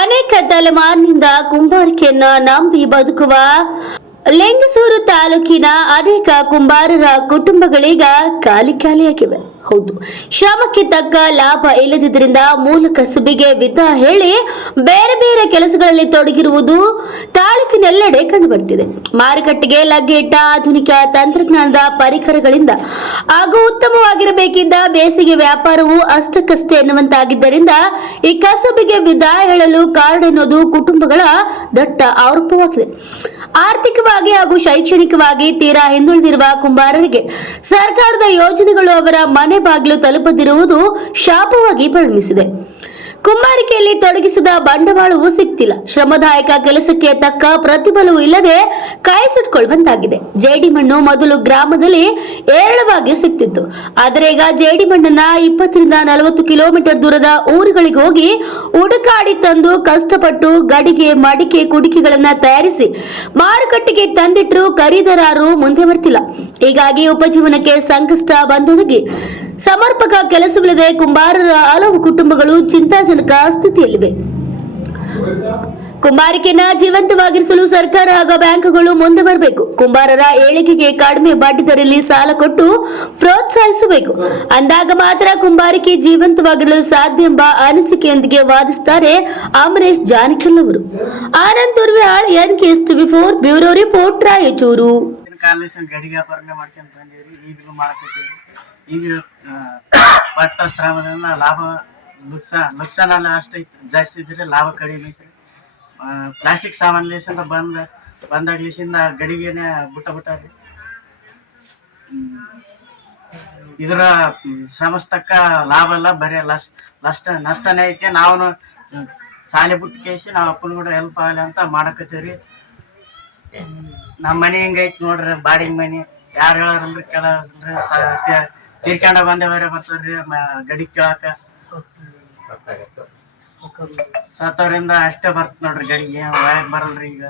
ಅನೇಕ ತಲೆಮಾರಿನಿಂದ ಕುಂಬಾರಿಕೆಯನ್ನ ನಂಬಿ ಬದುಕುವ ಲೆಂಗಸೂರು ತಾಲೂಕಿನ ಅನೇಕ ಕುಂಬಾರರ ಕುಟುಂಬಗಳೀಗ ಖಾಲಿ ಖಾಲಿಯಾಗಿವೆ. ಹೌದು. ಶ್ರಮಕ್ಕೆ ತಕ್ಕ ಲಾಭ ಇಲ್ಲದಿದ್ದರಿಂದ ಮೂಲ ಕಸುಬಿಗೆ ವಿಧ ಹೇಳಿ ಬೇರೆ ಬೇರೆ ಕೆಲಸಗಳಲ್ಲಿ ತೊಡಗಿರುವುದು ತಾಲೂಕಿನೆಲ್ಲೆಡೆ ಕಂಡುಬರ್ತಿದೆ ಮಾರುಕಟ್ಟೆಗೆ ಲಗ್ಗೆ ಇಟ್ಟ ಆಧುನಿಕ ತಂತ್ರಜ್ಞಾನದ ಪರಿಕರಗಳಿಂದ ಹಾಗೂ ಉತ್ತಮವಾಗಿರಬೇಕಿದ್ದ ಬೇಸಿಗೆ ವ್ಯಾಪಾರವು ಅಷ್ಟಕ್ಕಷ್ಟೇ ಎನ್ನುವಂತಾಗಿದ್ದರಿಂದ ಈ ಕಸುಬಿಗೆ ವಿದಾಯ ಹೇಳಲು ಕಾರಣ ಎನ್ನುವುದು ಕುಟುಂಬಗಳ ದಟ್ಟ ಆರೋಪವಾಗಿದೆ. ಆರ್ಥಿಕವಾಗಿ ಹಾಗೂ ಶೈಕ್ಷಣಿಕವಾಗಿ ತೀರಾ ಹಿಂದುಳಿದಿರುವ ಕುಂಬಾರರಿಗೆ ಸರ್ಕಾರದ ಯೋಜನೆಗಳು ಅವರ ಮನೆ ಬಾಗಿಲು ತಲುಪದಿರುವುದು ಶಾಪವಾಗಿ ಪರಿಣಮಿಸಿದೆ. ಕುಂಬಾರಿಕೆಯಲ್ಲಿ ತೊಡಗಿಸಿದ ಬಂಡವಾಳವೂ ಸಿಗ್ತಿಲ್ಲ ಶ್ರಮದಾಯಕ ಕೆಲಸಕ್ಕೆ ತಕ್ಕ ಪ್ರತಿಫಲವೂ ಇಲ್ಲದೆ ಕಾಯಿಸಿಟ್ಕೊಳ್ಳುವಂತಾಗಿದೆ ಜೇಡಿಮಣ್ಣು ಜೇಡಿ ಮಣ್ಣು ಮೊದಲು ಗ್ರಾಮದಲ್ಲಿ ಏರಳವಾಗಿ ಸಿಗ್ತಿತ್ತು ಆದರೆ ಈಗ ಜೇಡಿ ಮಣ್ಣನ್ನ ಇಪ್ಪತ್ತರಿಂದ ನಲವತ್ತು ಕಿಲೋಮೀಟರ್ ದೂರದ ಊರುಗಳಿಗೆ ಹೋಗಿ ಹುಡುಕಾಡಿ ತಂದು ಕಷ್ಟಪಟ್ಟು ಗಡಿಗೆ, ಮಡಿಕೆ, ಕುಡಿಕೆಗಳನ್ನ ತಯಾರಿಸಿ ಮಾರುಕಟ್ಟೆಗೆ ತಂದಿಟ್ಟರು ಖರೀದಾರರು ಮುಂದೆ ಬರ್ತಿಲ್ಲ. ಹೀಗಾಗಿ ಉಪಜೀವನಕ್ಕೆ ಸಂಕಷ್ಟ ಬಂದೊದಗಿ. ಸಮರ್ಪಕ ಕೆಲಸವಿಲ್ಲದೆ ಕುಂಬಾರರ ಹಲವು ಕುಟುಂಬಗಳು ಚಿಂತಾಜನಕ ಸ್ಥಿತಿಯಲ್ಲಿವೆ. ಕುಂಬಾರಿಕೆಯನ್ನ ಜೀವಂತವಾಗಿರಿಸಲು ಸರ್ಕಾರ ಹಾಗೂ ಬ್ಯಾಂಕುಗಳು ಮುಂದೆ ಬರಬೇಕು. ಕುಂಬಾರರ ಏಳಿಗೆಗೆ ಕಡಿಮೆ ಬಡ್ಡಿ ದರದಲ್ಲಿ ಸಾಲ ಕೊಟ್ಟು ಪ್ರೋತ್ಸಾಹಿಸಬೇಕು. ಅಂದಾಗ ಮಾತ್ರ ಕುಂಬಾರಿಕೆ ಜೀವಂತವಾಗಿರಲು ಸಾಧ್ಯ ಎಂಬ ಅನಿಸಿಕೆಯೊಂದಿಗೆ ವಾದಿಸುತ್ತಾರೆ ಅಮರೇಶ್ ಜಾನಕಿಲ್ ಅವರು Anand N K TV four, bureau report, Raichur. College ಗಡಿಗೆ ವ್ಯಾಪಾರನೇ ಮಾಡ್ಕೊಂಡ್ ಬಂದಿವ್ರಿ ಈಗ ಮಾಡ್ಕೊತೀವಿ. ಈಗ ಪಟ್ಟ ಶ್ರಮದಿಂದ ಲಾಭ ನುಕ್ಸ, ನುಕ್ಸಾನ ಅಷ್ಟೈತಿ ಜಾಸ್ತಿ ಇದ್ರೆ ಲಾಭ ಕಡಿಮೆ ಐತ್ರಿ ಪ್ಲಾಸ್ಟಿಕ್ ಸಾಮಾನ್ಲೇಸಿಂದ ಬಂದ, ಬಂದಾಗ್ಲಿಸಿಂದ ಗಡಿಗೆನೆ ಬಿಟ್ಟ ಬಿಟ್ಟಾರಿ ಇದರ ಶ್ರಮಸ್ತಕ್ಕ ಲಾಭ ಎಲ್ಲ ಬರೀ ಲಸ್ ನಷ್ಟ, ನಷ್ಟನೇ ಐತಿ. ನಾವು ಸಾಲೆ ಬಿಟ್ಟು ಕೇಸಿ ನಾವು ಅಪ್ಪನ ಕೂಡ ಹೆಲ್ಪ್ ಆಗಲಿ ಅಂತ ಮಾಡಕತ್ತೀವ್ರಿ. ನಮ್ಮ ಮನೆ ಹೆಂಗೈತಿ ನೋಡ್ರಿ, ಬಾಡಿಗೆ ಮನೆ. ಯಾರು ಹೇಳಂದ್ರೆ ಕೇಳಲ್ರಿ ತೀರ್ಕೊಂಡ ಬಂದೆ ಬೇರೆ ಬರ್ತಾರ್ರಿ ಗಡಿ ಕೇಳಾಕ. ಸತ್ತವರಿಂದ ಅಷ್ಟೇ ಬರ್ತ ನೋಡ್ರಿ ಗಡಿಗೆ, ಒಳಗ್ ಬರಲ್ರಿ ಈಗ.